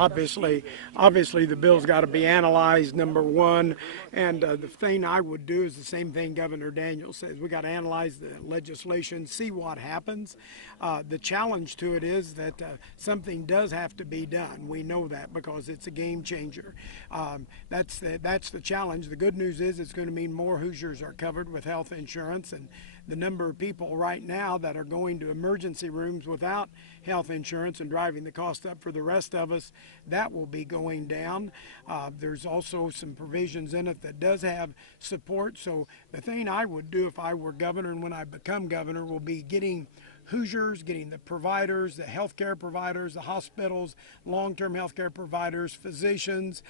obviously the bill's got to be analyzed, number one, and the thing I would do is the same thing Governor Daniels says. We got to analyze the legislation, see what happens. The challenge to it is that something does have to be done. We know that because it's a game changer. That's the challenge. The good news is it's going to mean more Hoosiers are covered with health insurance, and the number of people right now that are going to emergency rooms without health insurance and driving the cost up for the rest of us, that will be going down. There's also some provisions in it that does have support. So the thing I would do if I were governor and when I become governor will be getting Hoosiers, getting the providers, the healthcare providers, the hospitals, long-term healthcare providers, physicians,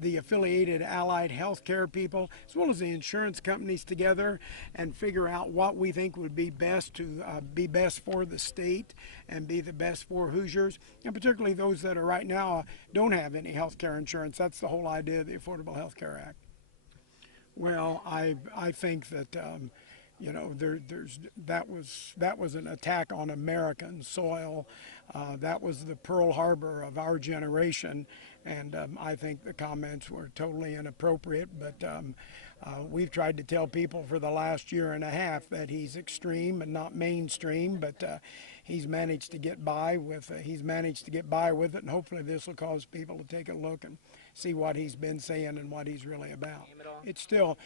the affiliated allied healthcare people, as well as the insurance companies together and figure out what we think would be best to be best for the state and be the best for Hoosiers, and particularly those that are right now don't have any healthcare insurance. That's the whole idea of the Affordable Health Care Act. Well, I think that you know, that was an attack on American soil. That was the Pearl Harbor of our generation, and I think the comments were totally inappropriate. But we've tried to tell people for the last year and a half that he's extreme and not mainstream, but he's managed to get by with it, and hopefully this will cause people to take a look and see what he's been saying and what he's really about. It's still,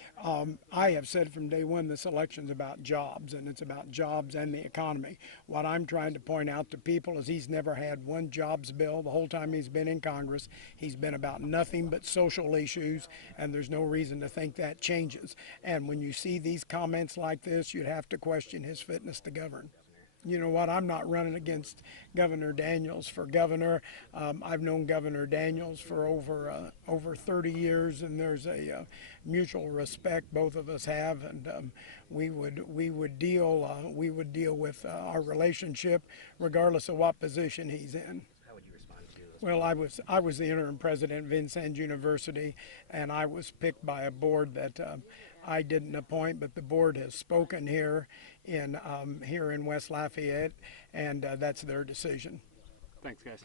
I have said from day one, this election's about jobs, and it's about jobs and the economy. What I'm trying to point out to people is he's never had one jobs bill the whole time he's been in Congress. He's been about nothing but social issues, and there's no reason to think that changes. And when you see these comments like this, you'd have to question his fitness to govern. You know what, I'm not running against Governor Daniels for governor. I've known Governor Daniels for over 30 years, and there's a mutual respect both of us have, and we would deal with our relationship regardless of what position he's in. How would you respond to those? Well, I was the interim president of Vincennes University, and I was picked by a board that I didn't appoint, but the board has spoken here in West Lafayette, and that's their decision. Thanks, guys.